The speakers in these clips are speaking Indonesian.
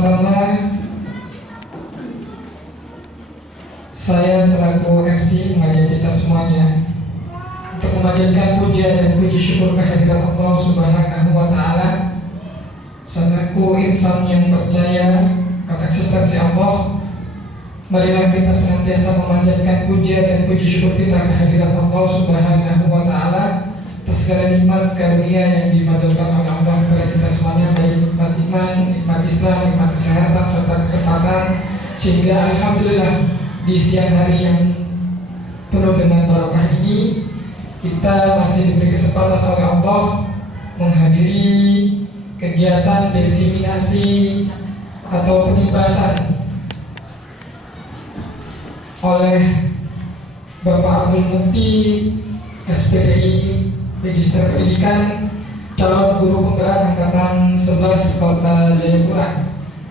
Pertama-tama saya selaku MC mengajak kita semuanya untuk memanjatkan puja dan puji syukur kehadirat Allah Subhanahu wa Ta'ala. Selaku insan yang percaya akan eksistensi Allah, marilah kita senantiasa memanjatkan puja dan puji syukur kita kehadirat Allah Subhanahu wa Ta'ala atas segala nikmat karunia yang difadilkan oleh Allah kepada kita semuanya, baik nikmat iman, nikmat Islam, nikmat kesehatan serta kesempatan, sehingga alhamdulillah di siang hari yang penuh dengan barokah ini kita masih diberi kesempatan oleh Allah menghadiri kegiatan diseminasi atau penyebasan oleh Bapak Abdul Mufti SPDI Magister Pendidikan, calon guru penggerak angkatan 11 Kota Jayapura.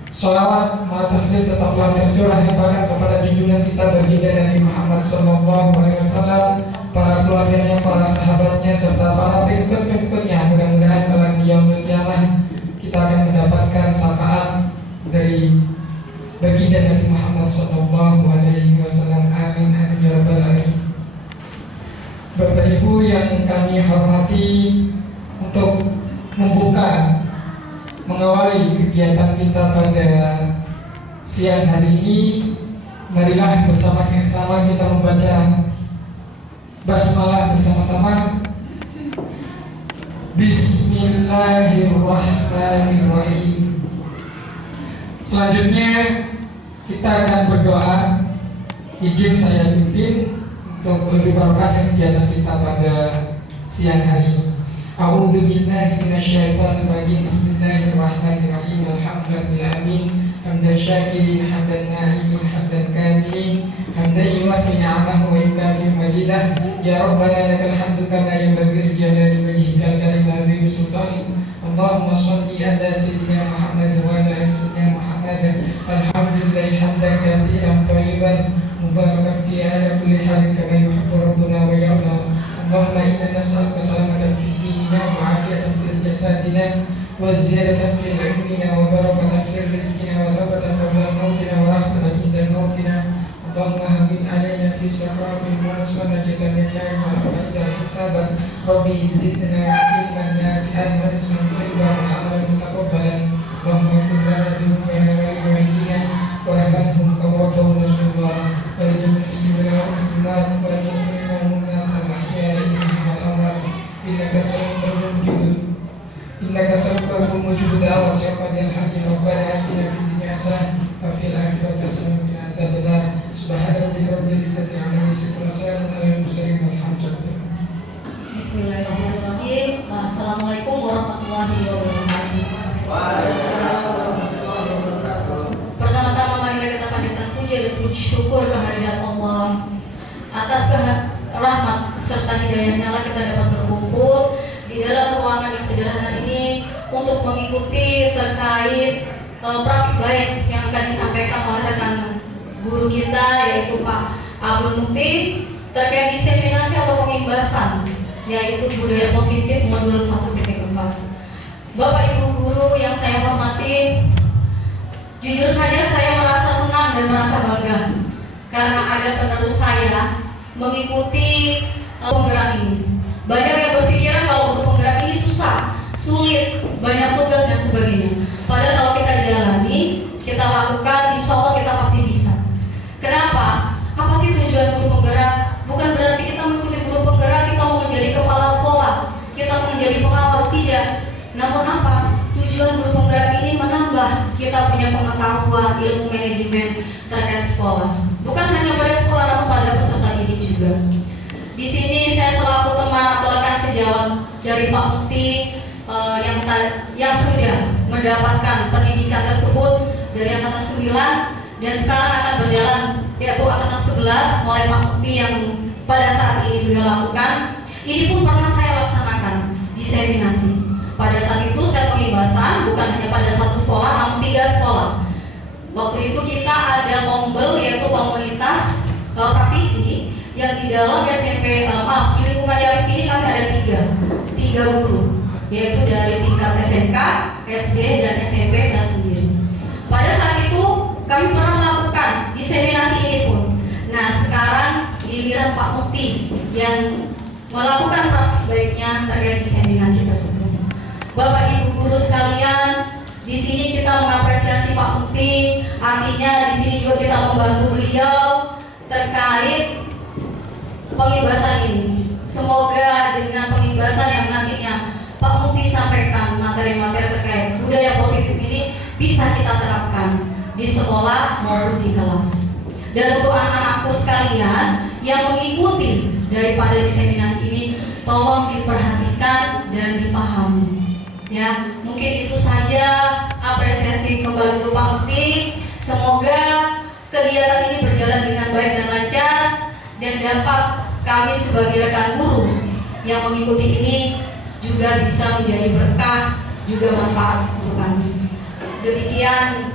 Sholawat maha taslim tetaplah tercurah limpahkan kepada junjungan kita baginda Nabi Muhammad SAW, para keluarganya, para sahabatnya, serta para pengikut-pengikutnya. Mudah-mudahan kelak di yaumil qiyamah kita akan mendapatkan syafaat dari baginda Nabi Muhammad SAW. Amin amin ya rabbal alamin. Bapak Ibu yang kami hormati, untuk membuka mengawali kegiatan kita pada siang hari ini, marilah bersama-sama kita membaca basmalah bersama-sama. Bismillahirrahmanirrahim. Selanjutnya kita akan berdoa. Izin saya pimpin untuk lebih barokah kegiatan kita pada siang hari ini. A'udzu billahi minasyaitonir rajim. Bismillahirrahmanirrahim. Alhamdulillahil alamin. Hamdan syakirin, hamdan na'imin, hamdan kamilin, hamdan yuwafi ni'amahu wa yukafi mazidah. Ya Rabbana lakal hamdu kama yanbaghi li jalali wajhikal karim wa 'azimi sultanik. Allahumma shalli ala sayyidina Muhammad wa ala ali sayyidina Muhammad. Alhamdulillah hamdan katsiran thayyiban mubarakan fi ala kulli halin kama yuhibbu rabbuna wa yarda. Allahumma inna nas'aluka salamatan fid dinina wa 'afiyatan fil jasadina wa ziyadatan fil ilmina wa barakatan fil rizqina wa tawbatan qabla mautina wa rahmatan inda mautina. Allahumma habib alaina fi sakratil maut wa najatan min nar wa afidal hisaban. Rabbi zidna ilman nafi'an wa rizqan thayyiban wa amalan mutaqabbalan. Allahumma qul lana dhunubana wa liwalidina wa rahmathum kama qawlu rasulullah wa lil muslimina wal muslimat wa lil mu'minina wal mu'minat wal ahya'i minhum wal amwat innaka sami'un mujibud da'wat ya qadil hajji. Rabbana atina fid dunya hasanah wa fil akhirati hasanah wa qina adzabannar. Subhana rabbika rabbil izzati 'amma yasifun wa salamun 'alal mursalin walhamdulillah. Bismillahirrahmanirrahim. Assalamualaikum warahmatullahi wabarakatuh. Pertama-tama marilah kita panjatkan puji dan puji syukur kehadirat Allah. Atas rahmat serta hidayahnya lah kita dapat berkumpul di dalam ruangan yang sederhana ini untuk mengikuti terkait praktik baik yang akan disampaikan oleh rekan guru kita, yaitu Pak Abdul Mufti, terkait diseminasi atau pengimbasan, yaitu budaya positif modul 1.4. Bapak Ibu guru yang saya hormati, jujur saja saya merasa senang dan merasa bangga karena ada penerus saya mengikuti penggerak ini. Banyak yang berpikiran kalau untuk penggerak ini susah, sulit, banyak tugas dan sebagainya. Padahal kalau kita jalani, kita lakukan, insya Allah kita pasti bisa. Kenapa? Apa sih tujuan guru penggerak? Bukan berarti kita mengikuti guru penggerak kita mau menjadi kepala sekolah, kita mau menjadi pengawas, tidak. Namun apa? Tujuan guru penggerak ini menambah kita punya pengetahuan ilmu manajemen terkait sekolah. Bukan hanya pada sekolah, namun pada peserta didik juga. Di sini saya selaku teman atau rekan sejawat dari Pak Mufti yang sudah mendapatkan pendidikan tersebut dari angkatan 9 dan sekarang akan berjalan, yaitu angkatan 11 mulai Pak Mufti yang pada saat ini beliau lakukan. Ini pun pernah saya laksanakan diseminasi. Pada saat itu saya pengibasan bukan hanya pada satu sekolah, namun 3 sekolah. Waktu itu kita ada mombel, yaitu komunitas praktisi yang di dalam SMP, di lingkungan YAPIS ini kami ada 3 guru, yaitu dari tingkat SMK, SD dan SMP saya sendiri. Pada yang melakukan praktik baiknya terkait diseminasi tersebut. Bapak Ibu guru sekalian, di sini kita mengapresiasi Pak Mufti, artinya di sini juga kita membantu beliau terkait pengibasan ini. Semoga dengan pengibasan yang nantinya Pak Mufti sampaikan materi-materi terkait budaya positif ini bisa kita terapkan di sekolah maupun di kelas. Dan untuk anak-anakku sekalian yang mengikuti daripada diseminasi ini, tolong diperhatikan dan dipahami. Ya, mungkin itu saja apresiasi kembali untuk Pak Mufti. Semoga kegiatan ini berjalan dengan baik dan lancar dan dapat kami sebagai rekan guru yang mengikuti ini juga bisa menjadi berkah, juga manfaat untuk kami. Demikian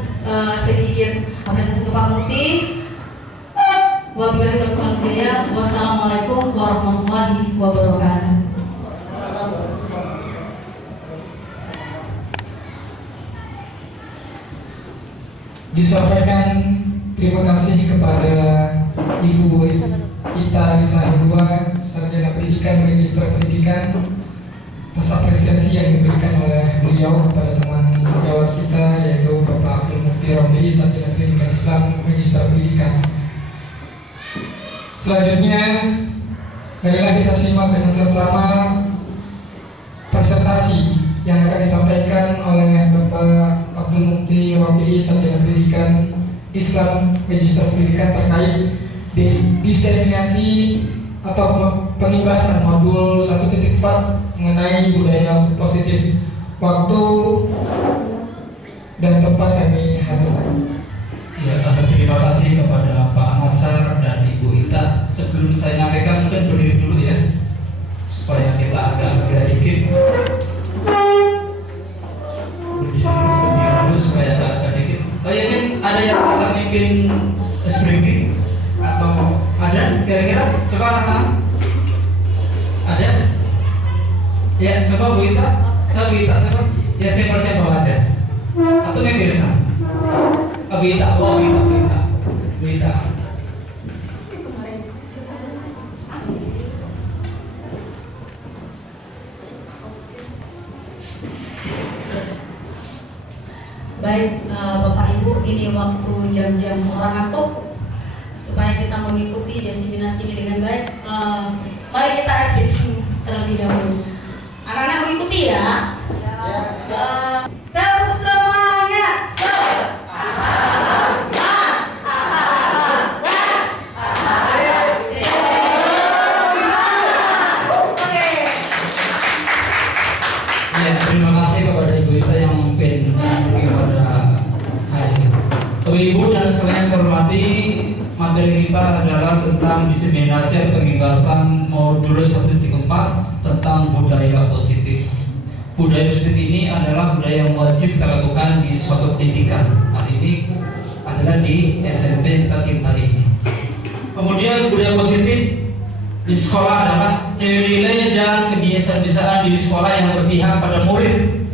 sedikit apresiasi untuk Pak Mufti. Wabillahi taufiq wal hidayah. Wassalamualaikum warahmatullahi wabarakatuh. Disampaikan terima kasih kepada Ibu Ita Risahidua, Sarjana Pendidikan Magister Pendidikan, atas apresiasi yang diberikan oleh beliau kepada teman sejawat kita, yaitu Bapak Abdul Mufti Rafi, Sarjana Pendidikan Islam Magister Pendidikan. Selanjutnya, marilah kita simak dengan seksama presentasi yang akan disampaikan oleh Bapak Abdul Mufti Rafi, Sarjana Pendidikan Islam Magister Pendidikan terkait diseminasi atau pengibasan modul 1.4 mengenai budaya positif. Waktu dan tempat kami hadirkan. Ya, terima kasih kepada Pak Nasar dan Ibu Ita. Sebelum saya nyampaikan, mungkin berdiri dulu ya, supaya kita agak bergerak dikit. Berdiri dulu supaya agak dikit. Oh ya, ini ada yang bisa mimpin speaking atau ada? Kira-kira coba anak-anak. Ada? Ya, coba Bu Ita. Coba Bu Ita, coba. Ya, simpel-simpel aja. Atau yang biasa. Bita. Baik, Bapak Ibu, ini waktu jam-jam orang ngantuk. Supaya kita mengikuti diseminasi ini dengan baik, mari kita speaking terlebih dahulu. Anak-anak mengikuti ya. Terus semangat. Terima kasih kepada Ibu Ita yang memimpin pada hari ini. Ibu dan sekalian saya hormati, materi kita adalah tentang diseminasi atau pengibasan modul 1.4 tentang budaya positif. Budaya positif ini adalah budaya yang wajib kita lakukan di suatu pendidikan. Hal ini adalah di SMP yang kita cintai ini. Kemudian budaya positif di sekolah adalah nilai-nilai dan kebiasaan-kebiasaan di sekolah yang berpihak pada murid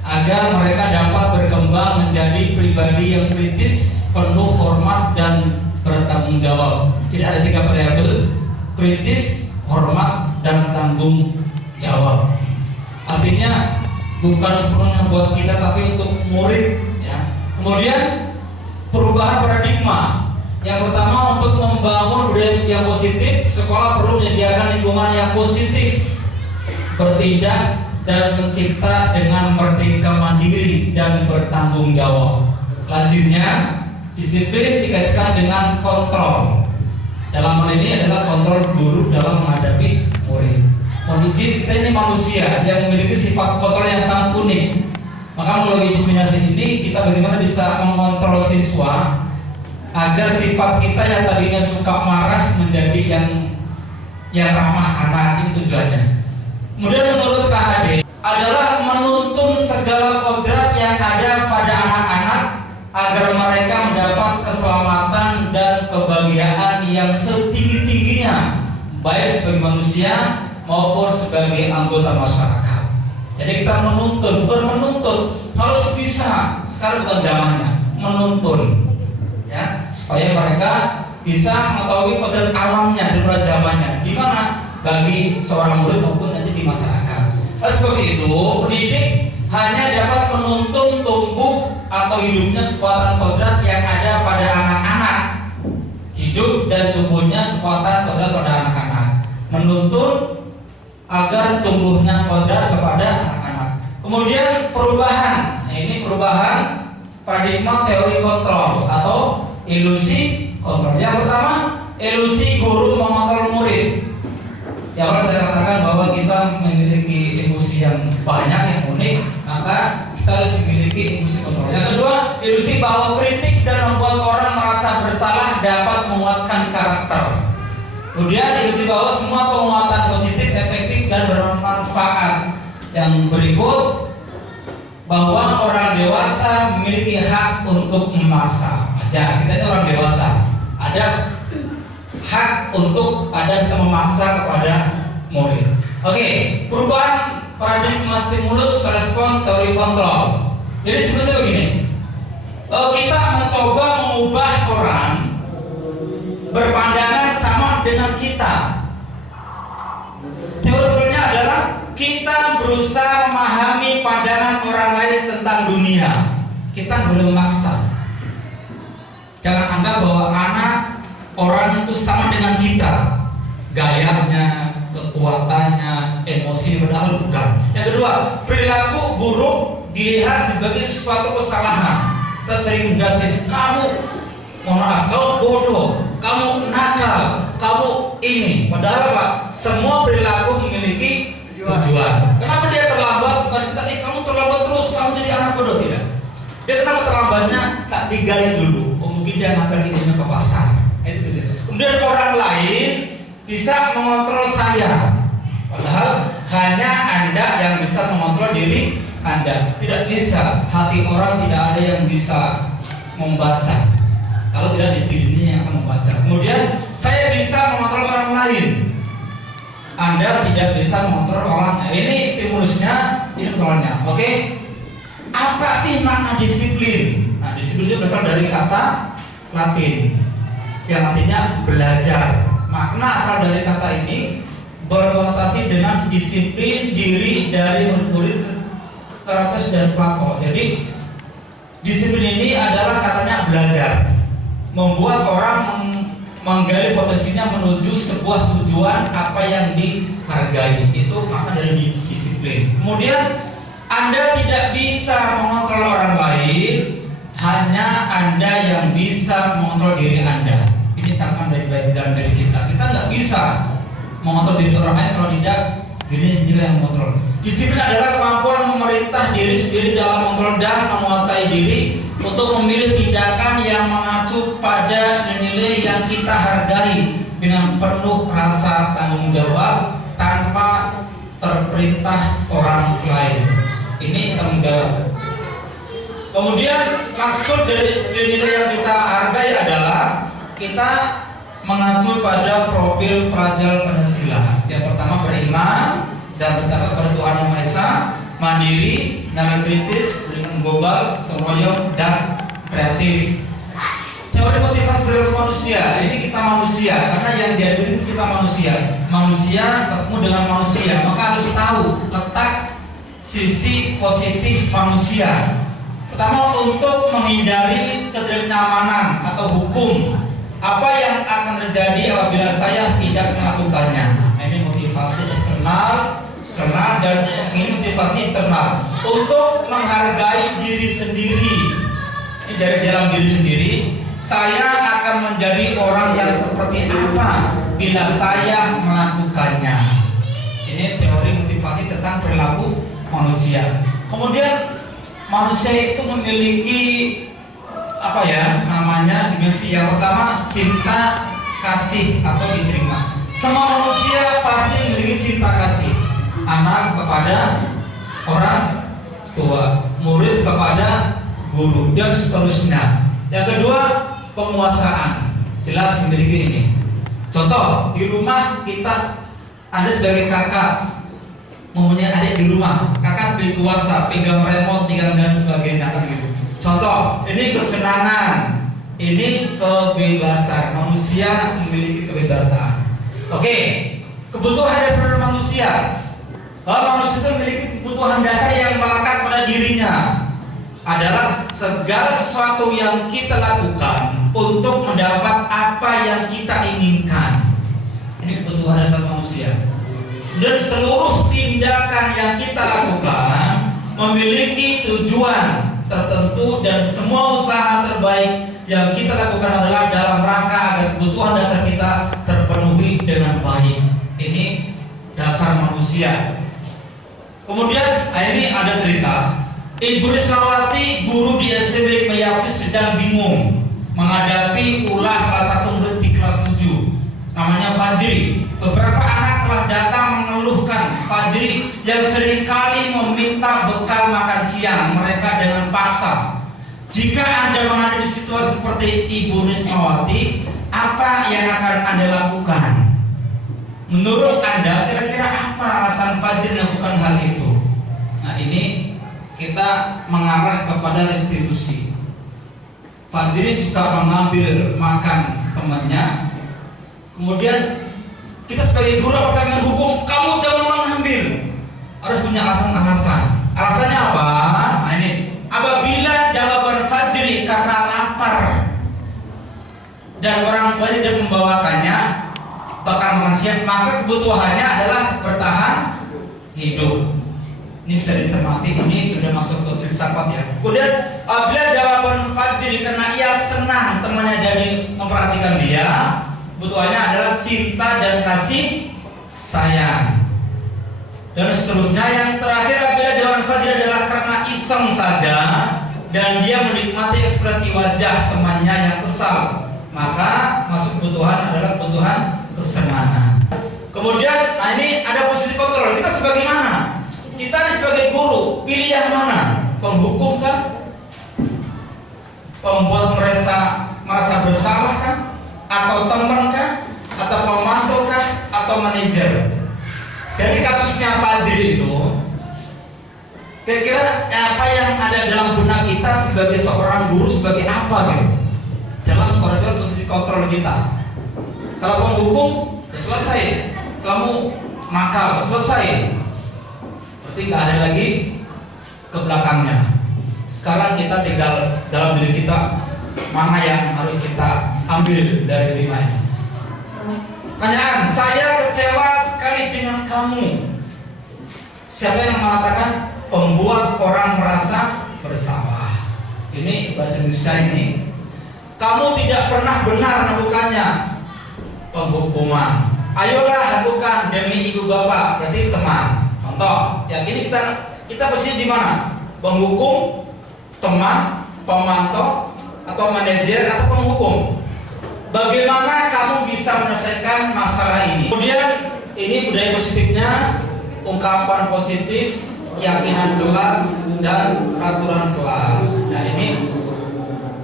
agar mereka dapat berkembang menjadi pribadi yang kritis, penuh hormat dan bertanggung jawab. Jadi ada 3 variabel: kritis, hormat, dan tanggung jawab. Artinya bukan sepenuhnya buat kita tapi untuk murid ya. Kemudian perubahan paradigma. Yang pertama, untuk membangun budaya yang positif, sekolah perlu menyediakan lingkungan yang positif, bertindak dan mencipta dengan merdeka mandiri dan bertanggung jawab. Lazimnya, disiplin dikaitkan dengan kontrol. Dalam hal ini adalah kontrol guru dalam menghadapi murid. Mohon izin, kita ini manusia yang memiliki sifat kontrol yang sangat unik. Maka melalui diseminasi ini, kita bagaimana bisa mengontrol siswa agar sifat kita yang tadinya suka marah menjadi yang ramah anak. Ini tujuannya. Kemudian menurut KHD adalah menuntun segala kodrat yang ada pada anak-anak agar mereka mendapat keselamatan dan kebahagiaan yang setinggi-tingginya, baik sebagai manusia maupun sebagai anggota masyarakat. Jadi kita menuntun, bukan menuntut, harus bisa. Sekarang bukan zamannya, menuntun. Ya, supaya mereka bisa mengetahui kodrat alamnya dan kodrat zamannya, di mana bagi seorang murid maupun nanti di masyarakat. Seperti itu, pendidik hanya dapat menuntun tumbuh atau hidupnya kekuatan kodrat yang ada pada anak-anak, hidup dan tumbuhnya kekuatan kodrat pada anak-anak, menuntun agar tumbuhnya kodrat kepada anak-anak. Kemudian perubahan, nah ini perubahan paradigma teori kontrol atau ilusi kontrol. Yang pertama, ilusi guru mengontrol murid. Yang pertama saya katakan bahwa kita memiliki ilusi yang banyak, yang unik, maka kita harus memiliki ilusi kontrol. Yang kedua, ilusi bahwa kritik dan membuat orang merasa bersalah dapat menguatkan karakter. Kemudian ilusi bahwa semua penguatan positif, efektif dan bermanfaat. Yang berikut, bahwa orang dewasa memiliki hak untuk memaksa. Aja, kita ini orang dewasa, ada hak untuk kita memaksa kepada murid. Oke, perubahan paradigma stimulus respon teori kontrol. Jadi sebetulnya begini, kita mencoba mengubah orang berpandangan sama dengan kita. Teorinya adalah kita berusaha memahami pandangan orang lain tentang dunia. Kita boleh memaksa. Jangan anggap bahwa anak orang itu sama dengan kita, gayanya, kekuatannya, emosi, padahal bukan. Yang kedua, perilaku buruk dilihat sebagai suatu kesalahan. Kita sering menjudge, kamu, mohon maaf, kamu bodoh, kamu nakal, kamu ini. Padahal apa? Semua perilaku memiliki tujuan. Kenapa dia terlambat? Bukan kita, kamu terlambat terus, kamu jadi anak bodoh, tidak. Dia kenapa terlambatnya? Cak digali dulu. Mungkin dia ngantar ibunya ke pasar. Itu. Kemudian orang lain bisa mengontrol saya, padahal hanya Anda yang bisa mengontrol diri Anda. Tidak bisa. Hati orang tidak ada yang bisa membaca kalau tidak di dirinya yang akan membaca. Kemudian saya bisa mengontrol orang lain, Anda tidak bisa mengontrol orang. Ini stimulusnya, ini kontrolnya. Oke? Apa sih makna disiplin? Nah, disiplin itu berasal dari kata Latin yang artinya belajar. Makna asal dari kata ini berkonotasi dengan disiplin diri dari murid-murid Socrates dan Plato. Jadi disiplin ini adalah katanya belajar, membuat orang menggali potensinya menuju sebuah tujuan apa yang dihargai. Itu makna dari disiplin. Kemudian Anda tidak bisa mengontrol orang lain, hanya Anda yang bisa mengontrol diri Anda. Ini camkan baik-baik dalam diri kita. Kita nggak bisa mengontrol diri orang lain kalau tidak diri sendiri yang mengontrol. Disiplin adalah kemampuan memerintah diri sendiri dalam mengontrol dan menguasai diri untuk memilih tindakan yang mengacu pada nilai yang kita hargai dengan penuh rasa tanggung jawab tanpa terperintah orang lain. Ini tanggung jawab. Kemudian maksud dari nilai yang kita hargai adalah kita mengacu pada profil pelajar Pancasila. Yang pertama beriman dan bertakwa kepada Tuhan Yang Maha Esa, mandiri, nalar kritis, dengan global, terroyong dan kreatif. Teori motivasi perilaku manusia. Ini kita manusia karena yang diadili kita manusia. Manusia bertemu dengan manusia, maka harus tahu letak sisi positif manusia. Pertama, untuk menghindari ketidaknyamanan atau hukum. Apa yang akan terjadi apabila saya tidak melakukannya? Nah, ini motivasi eksternal, dan ini motivasi internal. Untuk menghargai diri sendiri. Ini dari dalam diri sendiri. Saya akan menjadi orang yang seperti apa bila saya melakukannya. Ini teori motivasi tentang perilaku manusia. Kemudian manusia itu memiliki dimensi yang pertama cinta kasih atau diterima. Semua manusia pasti memiliki cinta kasih, anak kepada orang tua, murid kepada guru dan seterusnya. Yang kedua, penguasaan, jelas memiliki ini. Contoh di rumah kita, Anda sebagai kakak mempunyai adik di rumah, kakak sebagai kuasa, pegang remote, pegang dan sebagainya kan gitu. Contoh, ini kesenangan, Ini kebebasan, manusia memiliki kebebasan. Oke, kebutuhan dasar manusia. Bahwa manusia itu memiliki kebutuhan dasar yang melekat pada dirinya adalah segala sesuatu yang kita lakukan untuk mendapat apa yang kita inginkan. Ini kebutuhan dasar manusia. Dan seluruh tindakan yang kita lakukan memiliki tujuan tertentu, dan semua usaha terbaik yang kita lakukan adalah dalam rangka agar kebutuhan dasar kita terpenuhi dengan baik. Ini dasar manusia. Kemudian ini ada cerita, Ibu Rismawati, guru di SMP Mayapis, sedang bingung menghadapi ulah salah satu murid di kelas 7, namanya Fajri. Beberapa anak telah datang mengeluhkan Fajri yang seringkali meminta bekal makan siang mereka dengan paksa. Jika Anda menghadapi situasi seperti Ibu Rismawati, apa yang akan Anda lakukan? Menurut Anda, kira-kira apa alasan Fajri melakukan hal itu? Nah, ini kita mengarah kepada restitusi. Fajri suka mengambil makan temannya. Kemudian kita sebagai guru apakah menghukum kamu jangan mengambil? Harus punya alasan-alasan. Alasannya apa? Nah, ini apabila jawaban Fajri karena lapar dan orang tuanya tidak membawakannya bakal makan siang, maka kebutuhannya adalah bertahan hidup. Ini bisa dicermati, ini sudah masuk ke filsafat ya. Kemudian apabila jawaban Fajri karena ia senang temannya jadi memperhatikan dia, kebutuhannya adalah cinta dan kasih sayang. Dan seterusnya, yang terakhir apabila jawaban Fajri adalah karena iseng saja dan dia menikmati ekspresi wajah temannya yang kesal, maka masuk kebutuhan adalah kebutuhan kesenangan. Kemudian ini ada posisi kontrol. Kita sebagai mana? Kita sebagai guru, pilih yang mana? Penghukum kah? Pembuat merasa bersalah kah? Atau teman kah? Atau pemantau kah? Atau manajer? Dari kasusnya Fajri itu, kira-kira apa yang ada dalam benak kita sebagai seorang guru, sebagai apa gitu? Dalam koridor posisi kontrol kita. Kalau penghukum, ya selesai. Kamu nakal, selesai. Berarti nggak ada lagi ke belakangnya. Sekarang kita tinggal dalam diri kita, mana yang harus kita ambil dari 5 ini. Pertanyaan, saya kecewa sekali dengan kamu. Siapa yang mengatakan pembuat orang merasa bersalah? Ini bahasa Indonesia ini. Kamu tidak pernah benar melakukannya. Penghukuman. Ayolah lakukan demi ibu bapak, berarti teman. Contoh, yang ini kita posisi di mana? Penghukum, teman, pemantau, atau manajer, atau penghukum. Bagaimana kamu bisa menyelesaikan masalah ini? Kemudian ini budaya positifnya, ungkapan positif, keyakinan kelas, dan peraturan kelas. Nah ini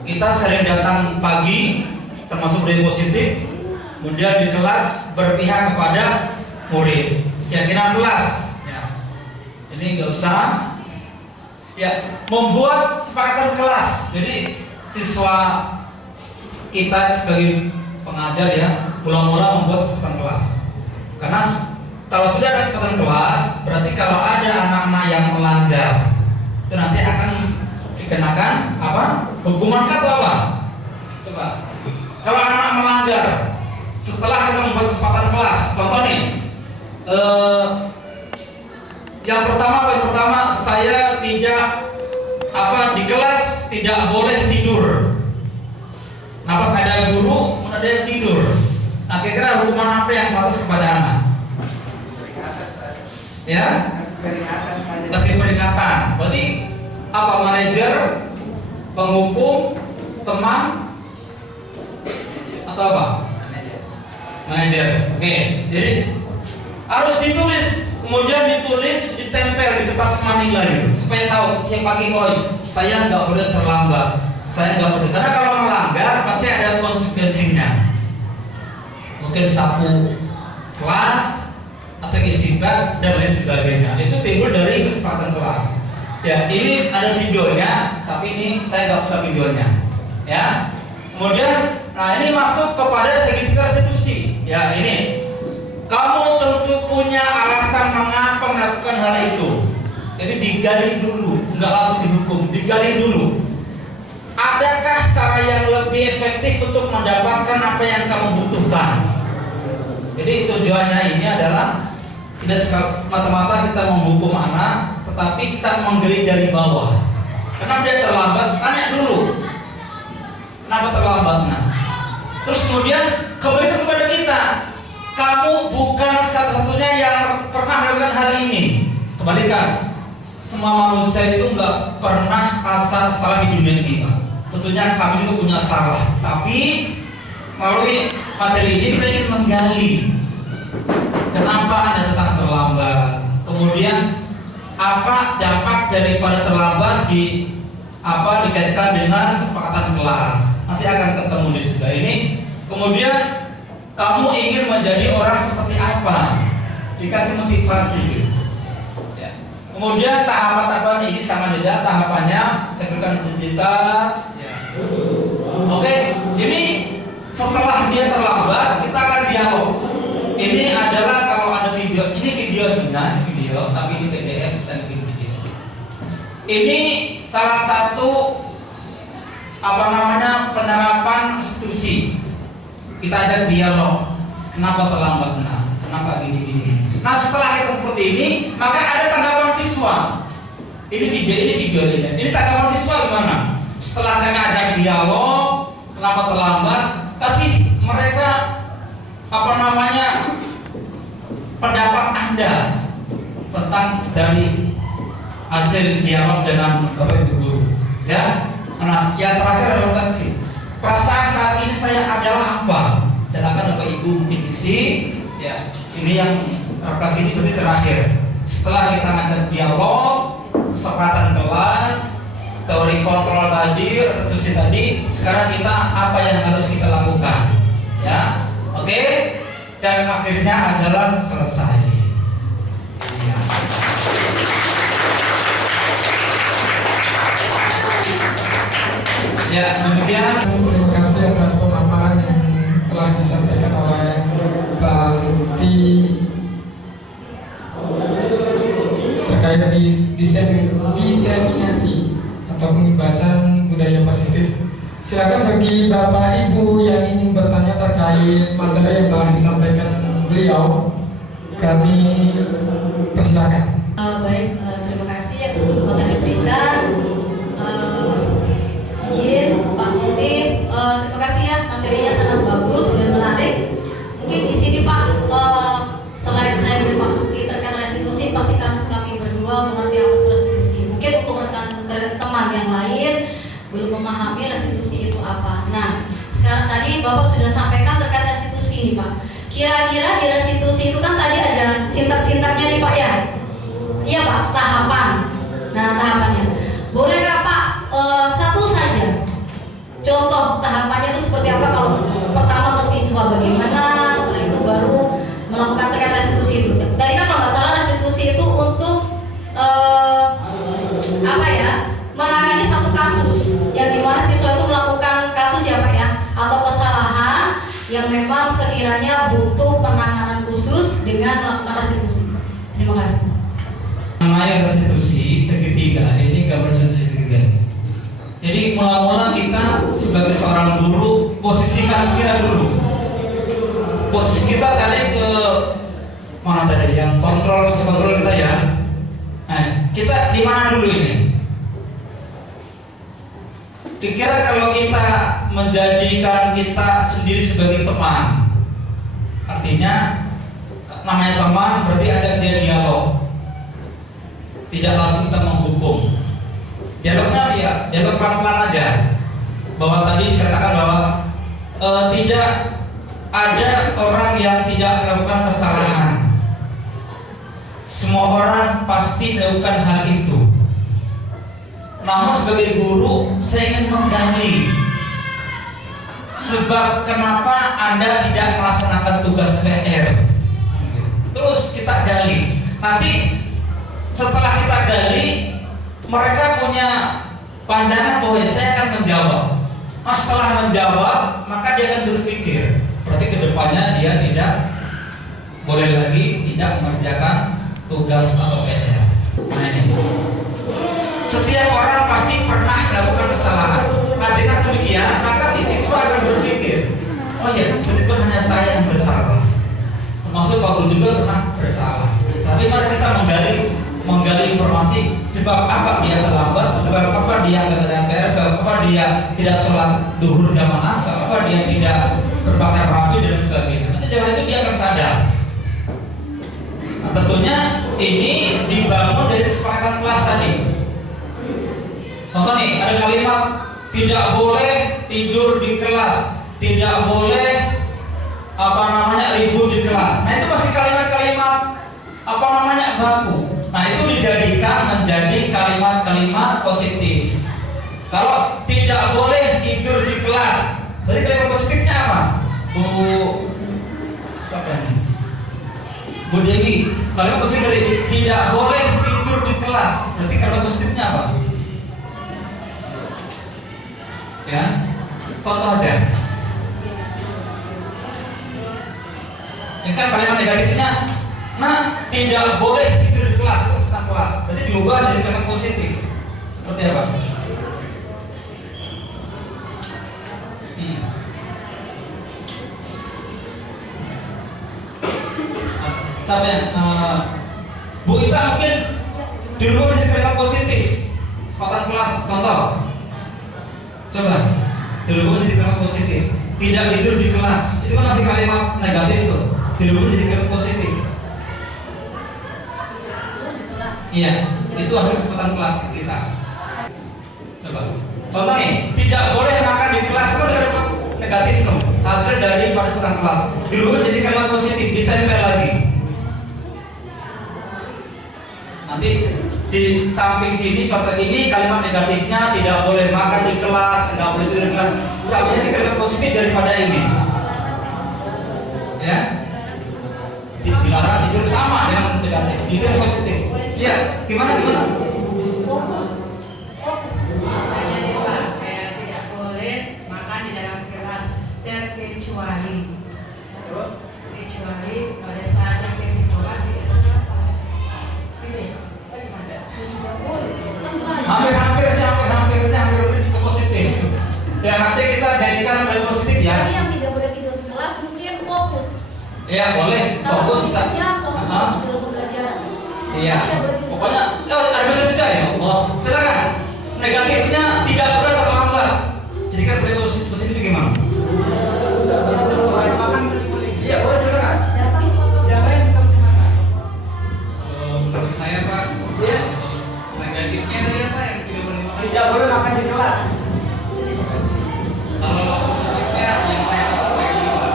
kita sering datang pagi, termasuk budaya positif. Kemudian di kelas berpihak kepada murid, keyakinan kelas. Ya. Ini nggak usah. Ya, membuat kesepakatan kelas. Jadi siswa kita sebagai pengajar ya, mula-mula membuat kesepakatan kelas. Karena kalau sudah ada kesepakatan kelas, berarti kalau ada anak-anak yang melanggar, itu nanti akan dikenakan apa? Hukuman atau apa? Coba. Kalau anak-anak melanggar, setelah kita membuat kesepakatan kelas, contoh nih, yang pertama saya tidak di kelas tidak boleh tidur. Nah pas ada guru, ada yang tidur. Nah kira-kira hukuman apa yang pantas kepada anak? Ya? Kasih peringatan. Berarti apa? Manajer, penghukum, teman, atau apa? Manajer. Oke. Jadi harus ditulis. Kemudian ditulis, ditempel di kertas maning lagi supaya tahu tiap pagi, oh saya nggak boleh terlambat, saya nggak boleh, karena kalau melanggar pasti ada konsekuensinya. Mungkin sapu kelas atau istirahat dan lain sebagainya. Itu timbul dari kesepakatan kelas. Ya ini ada videonya, tapi ini saya nggak usah videonya. Ya. Kemudian, nah ini masuk kepada segitiga restitusi. Ya ini, kamu tentu punya alasan mengapa melakukan hal itu. Jadi digali dulu, nggak langsung dihukum, digali dulu. Adakah cara yang lebih efektif untuk mendapatkan apa yang kamu butuhkan? Jadi tujuannya ini adalah tidak semata-mata kita menghukum anak, tetapi kita menggali dari bawah. Karena dia terlambat, tanya dulu. Kenapa terlambat? Nah, terus kemudian kembali kepada kita. Kamu bukan satu-satunya yang pernah melakukan hal ini. Kembalikan. Semua manusia itu nggak pernah rasa salah di dunia ini, Pak. Tentunya kami juga punya salah. Tapi melalui materi ini kita ingin menggali kenapa Anda tetap terlambat. Kemudian apa dampak daripada terlambat dikaitkan dengan kesepakatan kelas. Nanti akan ketemu di situ. Ini kemudian kamu ingin menjadi orang seperti apa? Dikasih motivasi gitu. Ya. Kemudian tahapan-tahapan ini sama saja tahapannya. Saya berikan identitas. Ya. Oke, ini setelah dia terlambat kita akan dialog. Ini adalah kalau ada video, ini videonya, ini video, tapi ini PDF dan video. Ini salah satu penerapan restitusi. Kita ajak dialog. Kenapa terlambat? Kenapa gini? Nah setelah kita seperti ini, maka ada tanggapan siswa. Ini video ini. Ini tanggapan siswa gimana? Setelah kami ajak dialog, kenapa terlambat? Kasih mereka pendapat Anda tentang dari hasil dialog dengan Bapak Ibu guru. Ya. Nah, yang terakhir adalah taksi. Perasaan saat ini saya adalah apa? Silakan Bapak Ibu mungkin isi. Ya, ini yang kelas ini berarti terakhir. Setelah kita ngajak dialog, kesempatan kelas, teori kontrol tadi, restitusi tadi, sekarang kita apa yang harus kita lakukan? Ya, oke. Dan akhirnya adalah selesai. Ya. Ya, demikian. Terima kasih atas pemaparan yang telah disampaikan oleh Pak Lutfi terkait diseminasi atau pengibasan budaya positif. Silakan bagi Bapak Ibu yang ingin bertanya terkait materi yang telah disampaikan beliau, kami persilakan. Baik, terima kasih atas kesempatan yang diberikan. Izin Pak Mufti, terima kasih ya, materinya sangat bagus dan menarik. Mungkin di sini Pak, selain saya dan Pak Mufti terkait restitusi, pasti kami berdua mengerti apa itu restitusi. Mungkin untuk rekan teman yang lain belum memahami restitusi itu apa. Nah, sekarang tadi Bapak sudah sampaikan terkait restitusi nih Pak. Kira-kira di restitusi itu kan tadi ada sintak-sintaknya nih Pak ya? Iya Pak, tahapan. Nah, tahapannya. Bolehkah Pak satu saja contoh tahapannya itu seperti apa? Kalau pertama ke siswa bagaimana, setelah itu baru melakukan terkait restitusi itu. Tadi kan kalau nggak salah restitusi itu untuk menangani satu kasus yang dimana siswa itu melakukan kasus ya Pak ya, atau kesalahan yang memang sekiranya butuh penanganan khusus dengan melakukan restitusi. Terima kasih. Mengenai restitusi segitiga, ini gambar segitiga. Jadi mula-mula kita sebagai seorang guru posisikan kita dulu. Posisi kita tadi ke mana tadi? Yang kontrol kita ya. Nah, kita di mana dulu ini? Kira-kira kalau kita menjadikan kita sendiri sebagai teman, artinya namanya teman berarti ajak dia dialog, tidak langsung kita menghukum. Dialognya ya dialog pelan-pelan aja. Bahwa tadi dikatakan bahwa tidak ada orang yang tidak melakukan kesalahan. Semua orang pasti melakukan hal itu. Namun sebagai guru saya ingin menggali sebab kenapa Anda tidak melaksanakan tugas PR. Terus kita gali. Nanti setelah kita gali, mereka punya pandangan bahwa saya akan menjawab. Nah, setelah menjawab, maka dia akan berpikir. Berarti kedepannya dia tidak boleh lagi tidak mengerjakan tugas atau PR. Nah ini, setiap orang pasti pernah melakukan kesalahan. Nah dengan demikian, maka si siswa akan berpikir, oh ya, betul hanya saya yang bersalah. Termasuk Pak Guru juga pernah bersalah. Tapi mari kita menggali informasi sebab apa dia terlambat, sebab apa dia nggak PR, sebab apa dia tidak sholat duhur jamaah, sebab apa dia tidak berpakaian rapi dan sebagainya. Nanti dengan itu dia akan sadar. Nah, tentunya ini dibangun dari kesepakatan kelas tadi. Contoh nih, ada kalimat tidak boleh tidur di kelas, tidak boleh ribut di kelas. Nah itu masih kalimat-kalimat baku. Nah itu dijadikan menjadi kalimat-kalimat positif. Kalau tidak boleh tidur di kelas, berarti kalimat positifnya apa? Bu Dewi, kalimat positif dari tidak boleh tidur di kelas, berarti kalimat positifnya apa? Ya, contoh aja. Ini kan kalimat negatifnya, nah tidak boleh tidur di kelas, itu tentang kelas. Berarti diubah jadi kalimat positif. Seperti apa? Sampai Bu Ita mungkin dirubah menjadi kalimat positif. Kesempatan kelas, contoh. Coba dirubah menjadi kalimat positif. Tidak tidur di kelas, itu kan masih kalimat negatif tuh. Dirubah menjadi kalimat positif. Iya, itu hasil kesempatan kelas kita. Coba. Contoh nih, tidak boleh makan di kelas, itu kan kalimat negatif tuh. Hasil dari kesempatan kelas. Dirubah menjadi kalimat positif, ditempel lagi. Nanti di samping sini contoh ini kalimat negatifnya tidak boleh makan di kelas, tidak boleh tidur di kelas. Sampingnya ini kalimat positif daripada ini. Ya, dilarang tidur sama dengan negatif. Itu yang positif. Ya, gimana? Fokus. Makanya nih Pak, kayak tidak boleh makan di dalam kelas terkecuali. Terus kecuali pada saat yang ke sekolah tidak sekolah. Hampir positif. Ya nanti kita jadikan hal positif ya. Tadi yang tidak boleh tidur di kelas mungkin fokus. Ya boleh fokus kita. Ya fokus dalam belajar. Iya. Pokoknya ada bisa ya. Oh, silakan. Negatifnya tidak boleh terlambat. Jadi kan boleh positif gimana? Makan iya boleh silakan. Siapa yang bisa makan? Menurut saya Pak. Iya. Negatifnya tadi apa yang tidak boleh makan di kelas. Kalau positifnya yang saya tahu kayak gini Pak.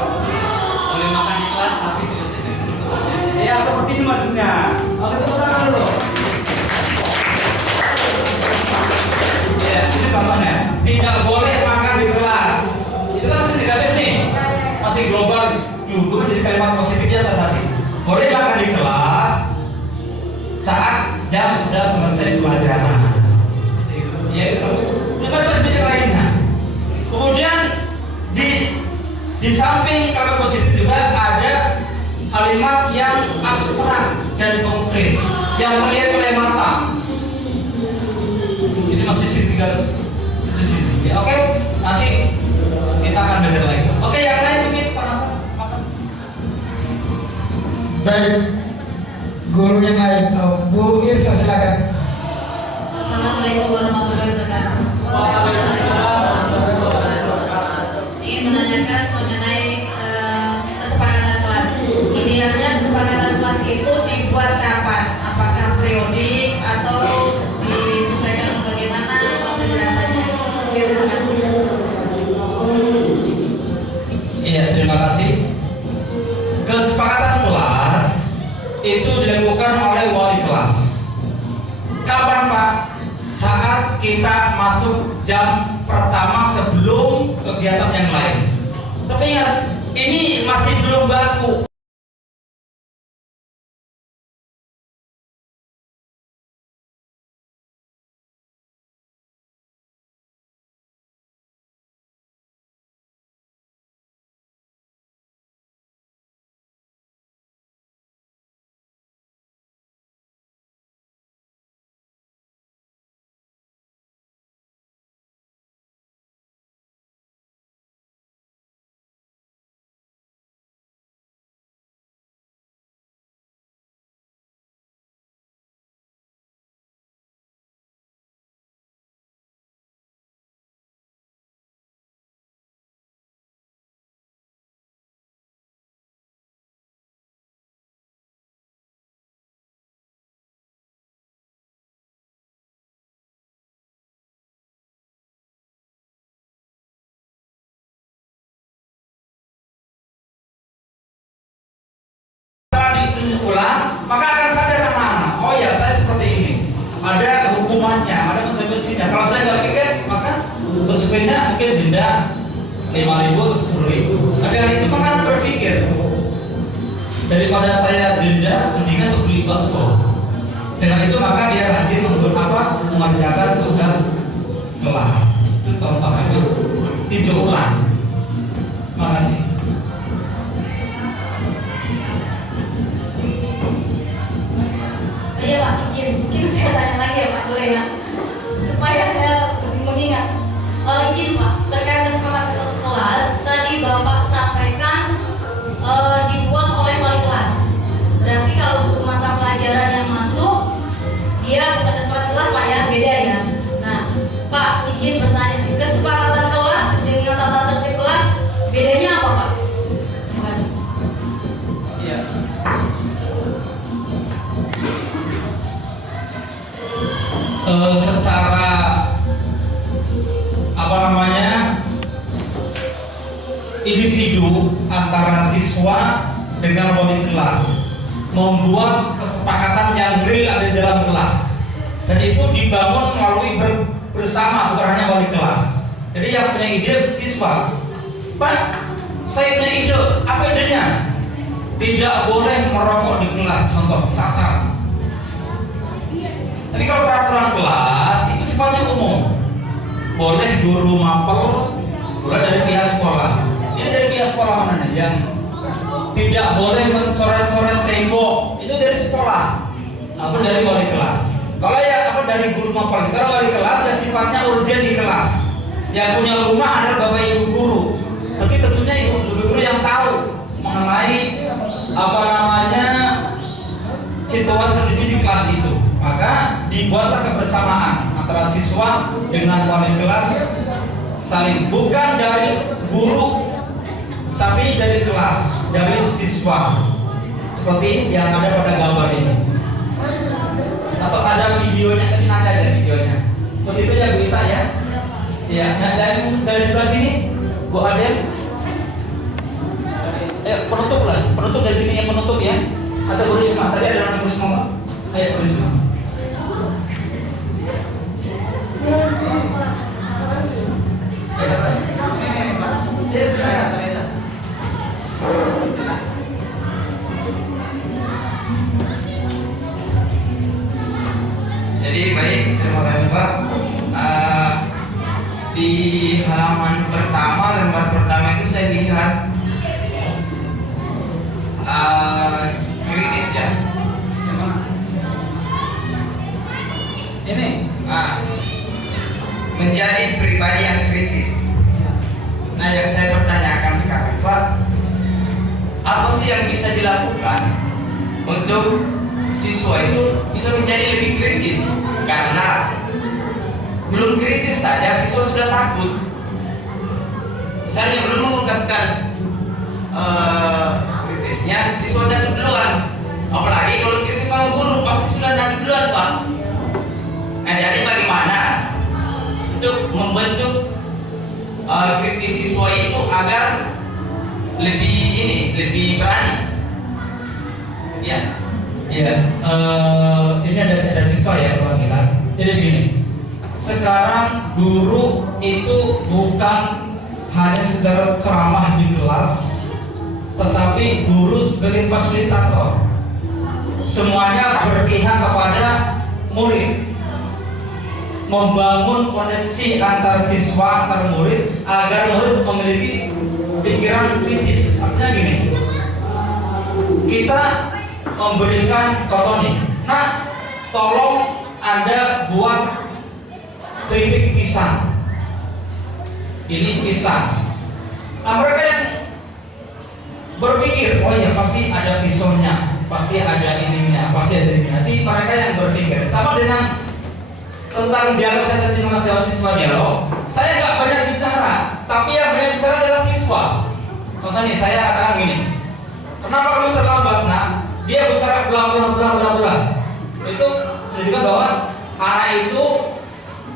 Boleh makan di kelas tapi selesai dari kelas. Ya seperti ini maksudnya. Oke tepuk tangan dulu. Ya itu contohnya. Tidak boleh makan di kelas. Itu kan masih negatif nih. Masih global. Diubah jadi kalimat positifnya tadi. Boleh makan di kelas saat jam sudah selesai pelajaran. Ya itu. Coba terus bicara lainnya. Kemudian di samping kalimat positif juga ada kalimat yang abstrak dan konkret yang terlihat oleh mata. Ini masih sisi. Ya, oke. Nanti kita akan belajar lagi. Oke, yang lain mungkin Pak Hasan. Baik, guru yang lain, Bu Irsa silakan. Assalamualaikum warahmatullahi wabarakatuh. Ingin menanyakan mengenai kesepakatan kelas. Idealnya kesepakatan kelas itu dibuat kapan? Apakah periodik atau disesuaikan bagaimana penjelasannya? Terima kasih. Iya, terima kasih. Kesepakatan kelas itu dilakukan oleh wali kelas. Kapan Pak? Saat kita masuk jam pertama sebelum kegiatan yang lain. Tapi ingat, ini masih belum baku. maka akan sadar anak-anak, oh ya saya seperti ini, ada hukumannya, ada konsekuensinya. Kalau saya nggak pikir, maka konsekuensinya mungkin denda 5.000 atau 10.000. Tapi hari itu maka berpikir, daripada saya denda, mendingan untuk beli bakso. Dengan itu maka dia rajin mengerjakan tugas kelas. Itu contoh itu tinjau ulang. Makasih. Iya Pak, izin. Mungkin saya tanya lagi ya Pak, boleh ya? Supaya saya lebih mengingat. Izin Pak, terkait kesepakatan kelas, tadi Bapak sampaikan dibuat oleh wali kelas. Berarti kalau buku mata pelajaran yang masuk, dia bukan kesepakatan kelas Pak ya, beda ya. Nah, Pak, izin bertanya, kesepakatan kelas dengan tata tertib kelas, bedanya apa Pak? Terima kasih. Iya. Secara individu antara siswa dengan wali kelas membuat kesepakatan yang real ada di dalam kelas, dan itu dibangun melalui bersama, bukan hanya wali kelas. Jadi yang punya ide siswa, Pak, saya punya ide, apa idenya? Tidak boleh merokok di kelas, contoh catat. Tapi kalau peraturan kelas itu sifatnya umum, boleh guru mapel, boleh dari pihak sekolah. Ini dari pihak sekolah mana nih? Yang tidak boleh mencoret-coret tembok, itu dari sekolah, apa dari wali kelas. Kalau ya apa dari guru mapel, kalau wali kelas ya sifatnya urgent di kelas. Yang punya rumah adalah bapak ibu guru. Berarti tentunya ibu guru yang tahu mengenai situasi kondisi di kelas itu. Maka dibuatlah kebersamaan antara siswa dengan wali kelas, saling bukan dari guru tapi dari kelas, dari siswa, seperti yang ada pada gambar ini. Atau ada videonya, tapi nanti ada videonya. Seperti itu ya Bu Ita ya. Ya, dan dari sebelah sini Bu Aden, penutup lah, penutup dari sini yang penutup ya. Atau Bu Risma, tadi ada orang Bu Risma Pak? Ayo Bu Risma. Jadi baik, terima kasih Pak. Di halaman pertama, lembar pertama itu saya lihat kritis ya. Ini menjadi pribadi yang kritis. Nah, yang saya pertanyakan sekarang Pak, apa sih yang bisa dilakukan untuk siswa itu bisa menjadi lebih kritis? Karena belum kritis saja siswa sudah takut. Misalnya belum mengungkapkan kritisnya, siswa takut duluan. Apalagi kalau kritis sama guru pasti sudah takut duluan Pak. Nah, jadi bagaimana untuk membentuk kritis siswa itu agar lebih berani? Sekian. Iya, ini ada siswa ya perwakilan. Jadi gini, sekarang guru itu bukan hanya sekedar ceramah di kelas, tetapi guru sebagai fasilitator. Semuanya berpihak kepada murid, membangun koneksi antar siswa, antar murid, agar murid memiliki pikiran kritis. Artinya gini, kita memberikan contoh nih, nah tolong Anda buat keripik pisang, ini pisang. Nah mereka yang berpikir, oh ya pasti ada pisaunya, pasti ada ininya, pasti ada ini. Nanti mereka yang berpikir sama dengan tentang dialog. Saya tadi dengan siswa dialog, saya nggak banyak bicara, tapi yang banyak bicara adalah siswa. Contoh nih, saya katakan gini, kenapa kamu terlambat nak? Dia bicara bla bla bla bla bla. Itu menunjukkan bahwa anak itu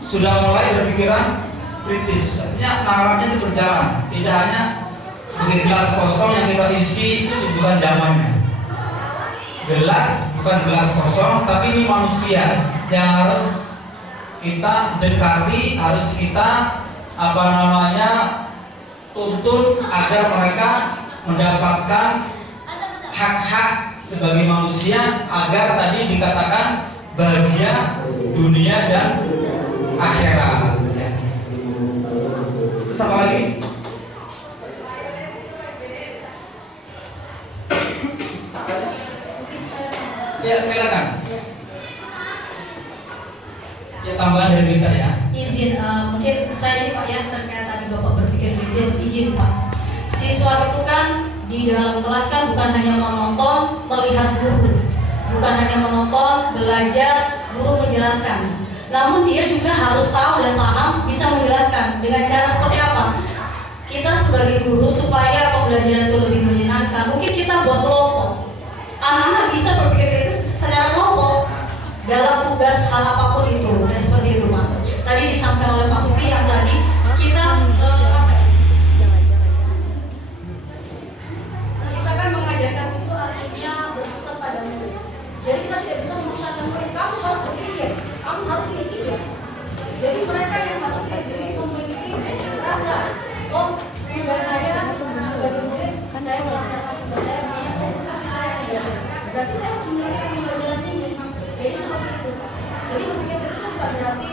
sudah mulai berpikiran kritis. Artinya nalarnya itu berjalan, tidak hanya sebagai gelas kosong yang kita isi itu bukan zamannya. Gelas bukan gelas kosong, tapi ini manusia yang harus kita dekati, harus kita tuntun agar mereka mendapatkan hak-hak sebagai manusia, agar tadi dikatakan bahagia dunia dan akhirat. Terus apa lagi? Ya, silakan. Ya, tambahan dari kita ya. Izin, mungkin saya ini Pak ya, terkait tadi Bapak berpikir kritis, izin Pak. Siswa itu kan di dalam kelas kan bukan hanya menonton, melihat guru, bukan hanya menonton, belajar, guru menjelaskan. Namun dia juga harus tahu dan paham, bisa menjelaskan dengan cara seperti apa. Kita sebagai guru supaya pembelajaran itu lebih menyenangkan, mungkin kita buat kelompok. Anak-anak bisa berpikir kritis secara kelompok dalam tugas hal apapun itu, kayak seperti itu Pak. Tadi disampaikan oleh Pak Mufi yang tadi kita kan mengajarkan itu artinya berpusat pada murid. Jadi kita tidak bisa memaksakan murid, kamu harus berpikir, kamu harus ini ya. Jadi mereka yang harus diberi memiliki rasa, oh tugas saya sebagai murid, saya melaksanakan tugas saya, kasih saya ya. Berarti saya harus menyelesaikan pembelajaran ini. Jadi seperti itu. Jadi berpikir itu bukan berarti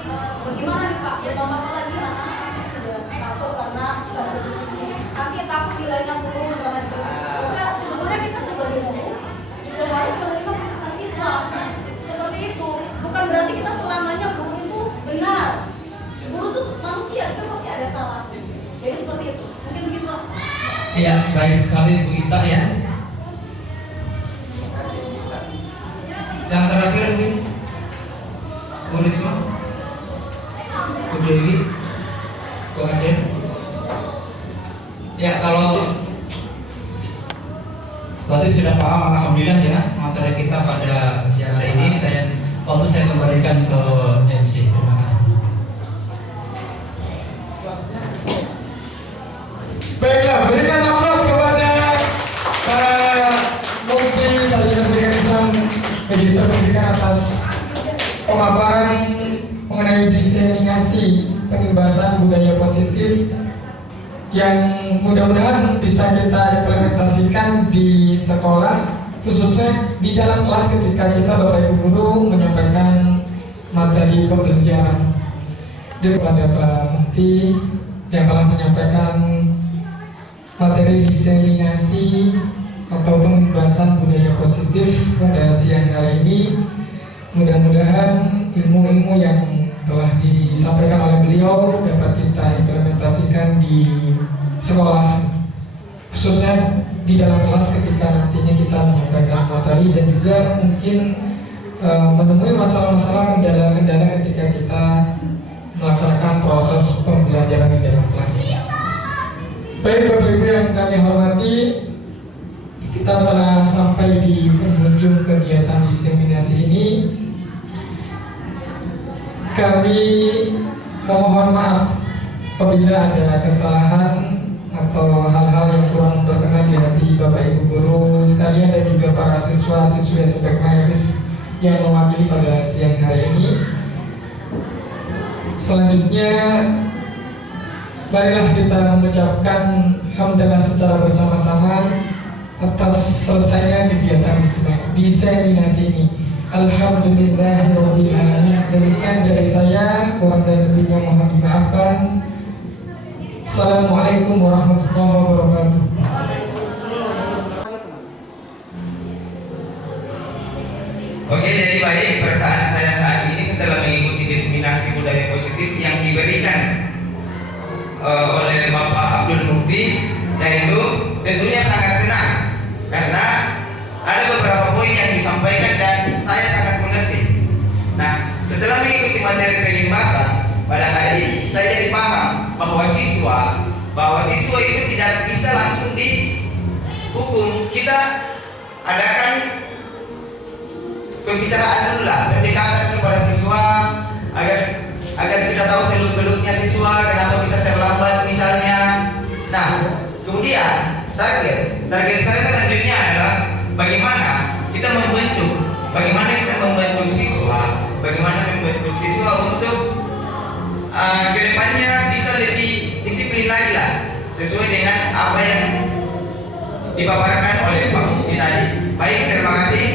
bagaimana nih Pak, ya Bapak lagi anak-anak itu sudah takut karena nanti takut nilainya turun karena disebut. Sebetulnya kita sebagai guru juga harus menerima keputusan siswa. Seperti itu. Bukan berarti kita selamanya guru itu benar. Guru itu manusia, itu pasti ada salah. Jadi seperti itu. Mungkin begitu Pak. Ya, baik sekali Bu Ita ya. Yang terakhir ini Bu Risma, Bu Dewi, Bu Aden. Ya, kalau berarti sudah paham, alhamdulillah ya materi kita pada siang hari ini. Waktu saya kembalikan ke MC. Terima kasih. Baiklah, berikan aplaus kepada para Mufti Sarjana Pendidikan Islam Magister Pendidikan atas pemaparan mengenai diseminasi penubasan budaya positif yang mudah-mudahan bisa kita implementasikan di sekolah, khususnya di dalam kelas ketika kita Bapak Ibu Guru menyampaikan materi pembelajaran. Kepada Pak Mufti yang telah menyampaikan materi diseminasi atau pembahasan budaya positif pada siang hari ini, mudah-mudahan ilmu-ilmu yang telah disampaikan oleh beliau dapat kita implementasikan di sekolah, khususnya di dalam kelas ketika nantinya kita menyampaikan materi, dan juga mungkin menemui masalah-masalah kendala-kendala ketika kita melaksanakan proses pembelajaran di dalam kelas. Baik Bapak Ibu yang kami hormati, kita telah sampai di penghujung kegiatan diseminasi ini. Kami memohon maaf apabila ada kesalahan atau hal-hal yang kurang berkenan di hati Bapak Ibu Guru sekalian dan juga para siswa-siswi SMK Majelis yang mewakili pada siang hari ini. Selanjutnya, marilah kita mengucapkan hamdalah secara bersama-sama atas selesainya kegiatan diseminasi ini. Alhamdulillahirabbil alamin. Demikian dari saya, kurang dan lebihnya mohon dimaafkan. Assalamualaikum warahmatullahi wabarakatuh. Oke, jadi baik, perasaan saya saat ini setelah mengikuti diseminasi budaya positif yang diberikan oleh Bapak Abdul Mufti, yaitu tentunya sangat senang karena ada beberapa poin yang disampaikan dan saya sangat mengerti. Nah, setelah mengikuti materi penjelasan pada hari ini, saya jadi paham bahwa siswa itu tidak bisa langsung dihukum. Kita adakan pembicaraan dulu lah, pendekatan kepada siswa agar kita tahu seluk-beluknya siswa, kenapa bisa terlambat misalnya. Nah, kemudian target saya selanjutnya adalah bagaimana kita membentuk bagaimana kita membantu siswa untuk kedepannya bisa lebih disiplin lagi lah, sesuai dengan apa yang dipaparkan oleh Pak Mufti tadi. Baik, terima kasih.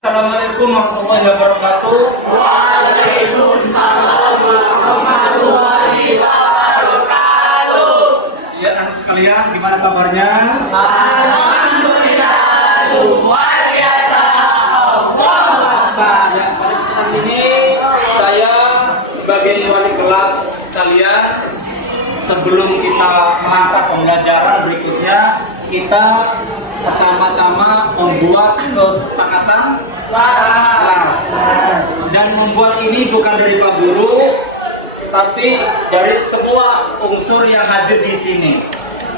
Assalamualaikum warahmatullahi wabarakatuh. Waalaikumsalam warahmatullahi wabarakatuh. Ya, anak sekalian, gimana kabarnya? Alhamdulillah, luar biasa. Allahu Akbar. Ya, pada kesempatan ini saya sebagai wali kelas kalian, sebelum kita melangkah pembelajaran berikutnya, kita pertama-tama membuat kesepakatan kelas, dan membuat ini bukan dari Pak Guru, tapi dari semua unsur yang hadir di sini.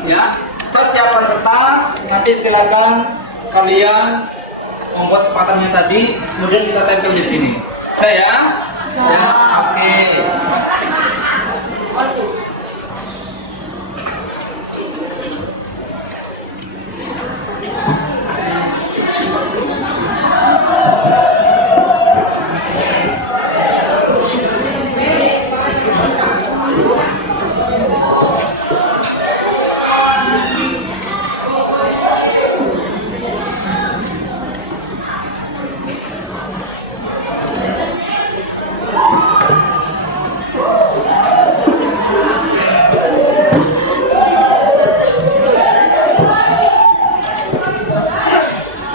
Ya, saya siapkan kertas, nanti silakan kalian membuat kesepakatannya tadi, kemudian kita tempel di sini. Saya, oke.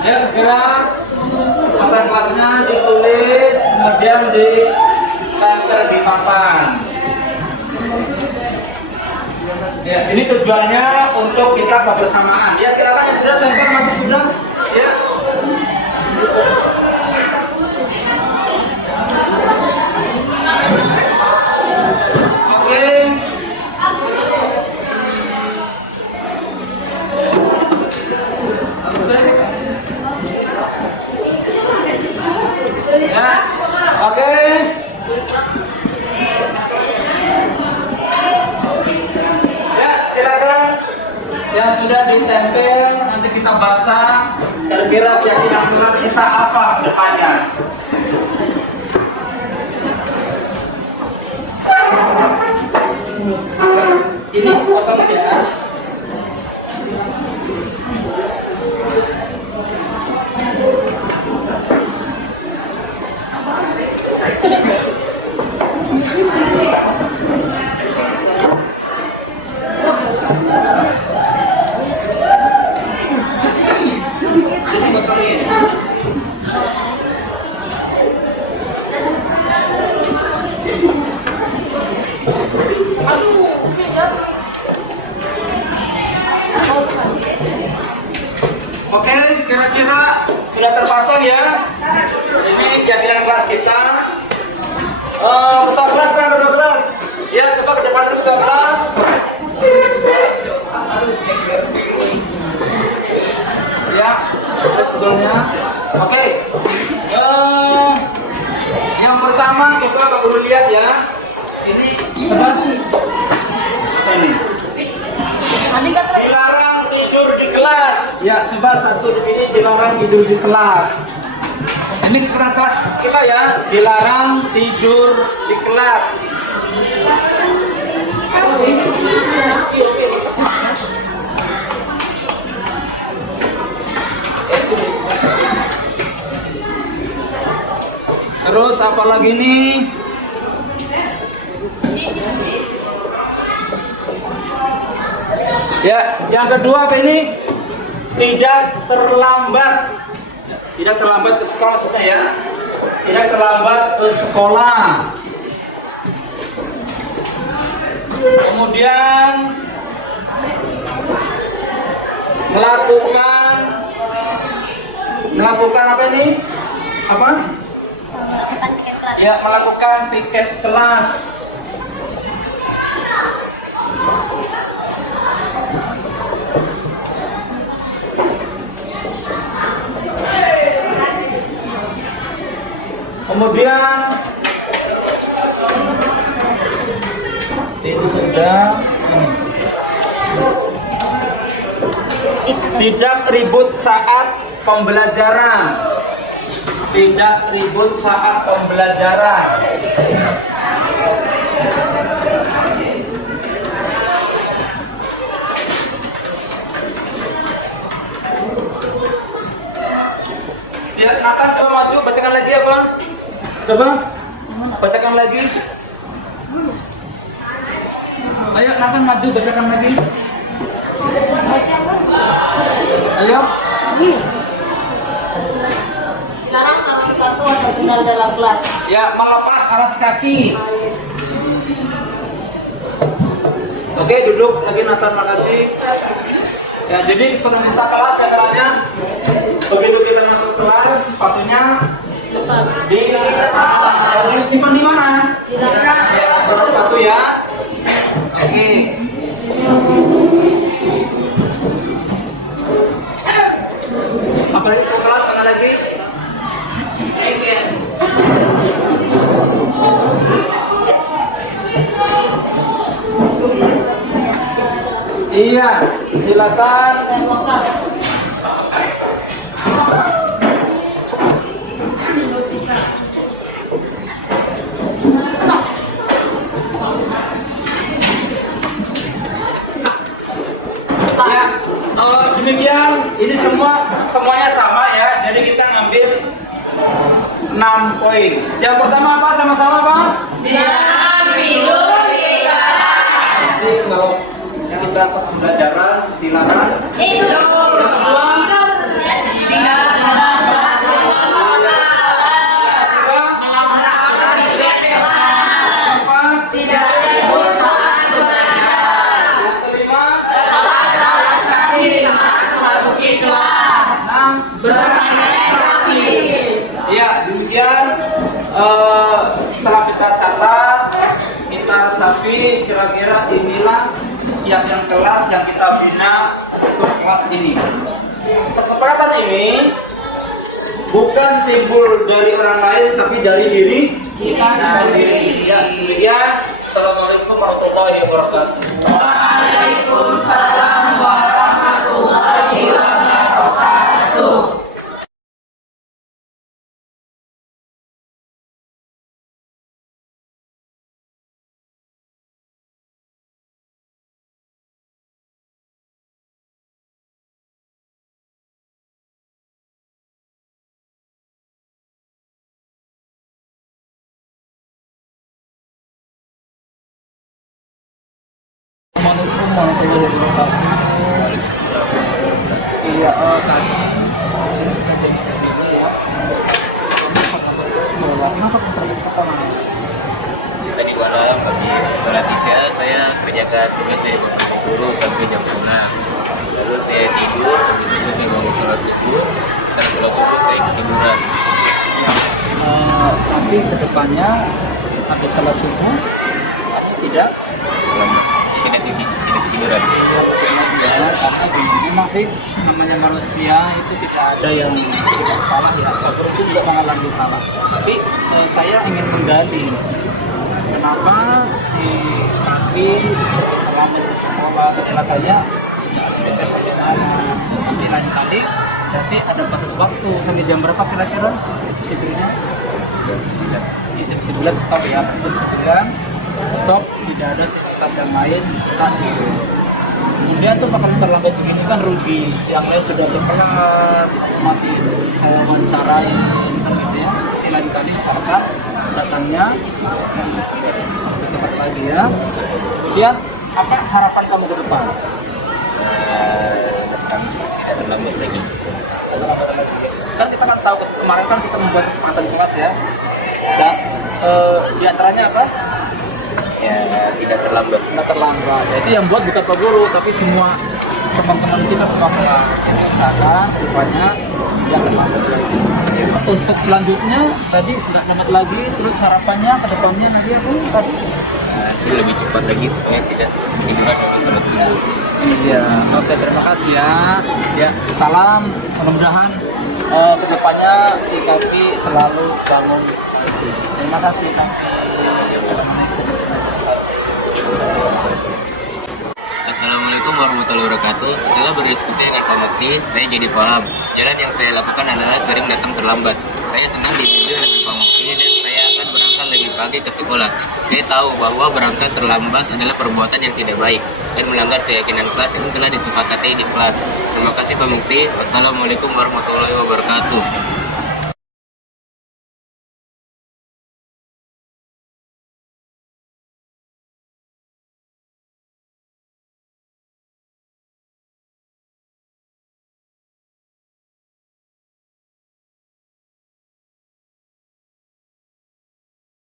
Ya, segera kesempatan kelasnya ditulis, kemudian ditempel di papan. Ya, ini tujuannya untuk kita kebersamaan. Ya, silakan yang sudah tempel, mati sudah. Ya. Oke. Ya, oke. Ya, silakan yang sudah ditempel, nanti kita baca sekaligus Kira-kira keyakinan kelas kita apa ke depannya? Ini kosong ya. Oke, kira-kira sudah terpasang ya. Ini keyakinan kelas kita. Ketua kelas kan ketua kelas. Ya, coba ke depan dulu ketua kelas. Ya, terus sebetulnya. Oke. Yang pertama coba Pak Guru lihat ya. Ini coba. Ini. Dilarang tidur di kelas. Ya, coba satu di sini dilarang tidur di kelas. Ini sekarang kelas kita ya, dilarang tidur di kelas. Terus apa lagi nih? Ya, yang kedua apa ini? Tidak terlambat. Tidak terlambat ke sekolah maksudnya ya. Tidak terlambat ke sekolah. Kemudian melakukan apa ini? Apa? Ya, melakukan piket kelas. Kemudian itu sudah tidak ribut saat pembelajaran. Tidak ribut saat pembelajaran. Ya, Nathan coba maju, bacakan lagi apa? Coba bacakan lagi. Ayo Nathan maju, bacakan lagi. Ayo. Gini. Sekarang satu atau benar dalam kelas. Ya, melepas alas kaki. Oke, duduk lagi Nathan, makasih. Ya, jadi sepatu minta kelas ya caranya. Begitu kita masuk kelas, sepatunya disimpan di mana? Di dalam. Ya, sepatu ya. Oke. Apa itu kelas mana lagi? Iya, silakan. Ya, demikian. Ini semuanya sama ya. Jadi kita ngambil 6 poin. Yang pertama apa? Sama-sama Pak? Dilarang tidur di kelas. Jadi kalau kita pas pembelajaran dilarang Tidur. Ya, demikian setelah kita catat, kita resapi kira-kira inilah yang kelas yang kita bina untuk kelas ini. Kesepakatan ini bukan timbul dari orang lain tapi dari diri kita sendiri. Ya, demikian. Assalamualaikum warahmatullahi wabarakatuh. Waalaikumsalam warahmatullahi wabarakatuh. Assalamualaikum warahmatullahi wabarakatuh. Iya, kasih. Ini sudah jam 9 ya. Sekolah. Kenapa kamu terlalu sekolah? Tadi malam habis sholat isya saya kerjakan tugas dari beberapa guru sampai jam 11. Lalu saya tidur, habis itu saya bangun sholat subuh. Setelah sholat subuh saya ketiduran. Tapi kedepannya habis sholat subuh tidak Ketiduran. ya, karena gini, memang sih namanya manusia itu tidak ada yang tidak salah ya, itu juga mengalami salah. Tapi saya ingin menggali kenapa si Kavi terlambat di sekolah. Alasannya ketika saya nanti lain kali berarti ada batas waktu sampai jam berapa kira-kira tidurnya? Jam 9 stop ya, jam 9 stop, tidak ada aktivitas yang lain. Kemudian tuh bakal terlambat begini kan rugi. Yang lain sudah ke kelas, aku masih saya wawancarain kan gitu ya. Nanti lain kali misalkan datangnya besok lagi ya. Kemudian apa harapan kamu ke depan? Tidak terlambat lagi. Kan kita kan tahu kemarin kan kita membuat kesempatan kelas ya. Dan di antaranya apa? Ya, tidak terlambat. Tidak terlambat. Jadi yang buat bukan Pak Guru, tapi semua teman-teman kita semua kelas. Jadi usahakan rupanya tidak terlambat lagi. Untuk selanjutnya tadi tidak terlambat lagi. Terus harapannya ke depannya nanti apa? Itu lebih cepat lagi supaya tidak ketiduran habis sholat subuh. Iya, oke, terima kasih ya. Ya, salam. Mudah-mudahan ke depannya si Kavi selalu bangun. Terima kasih Kavi. Assalamualaikum warahmatullahi wabarakatuh. Setelah berdiskusi dengan Pak Mukti, saya jadi paham. Jalan yang saya lakukan adalah sering datang terlambat. Saya senang dibimbing dengan Pak Mukti dan saya akan berangkat lebih pagi ke sekolah. Saya tahu bahwa berangkat terlambat adalah perbuatan yang tidak baik dan melanggar keyakinan kelas yang telah disepakati di kelas. Terima kasih Pak Mukti. Wassalamualaikum warahmatullahi wabarakatuh.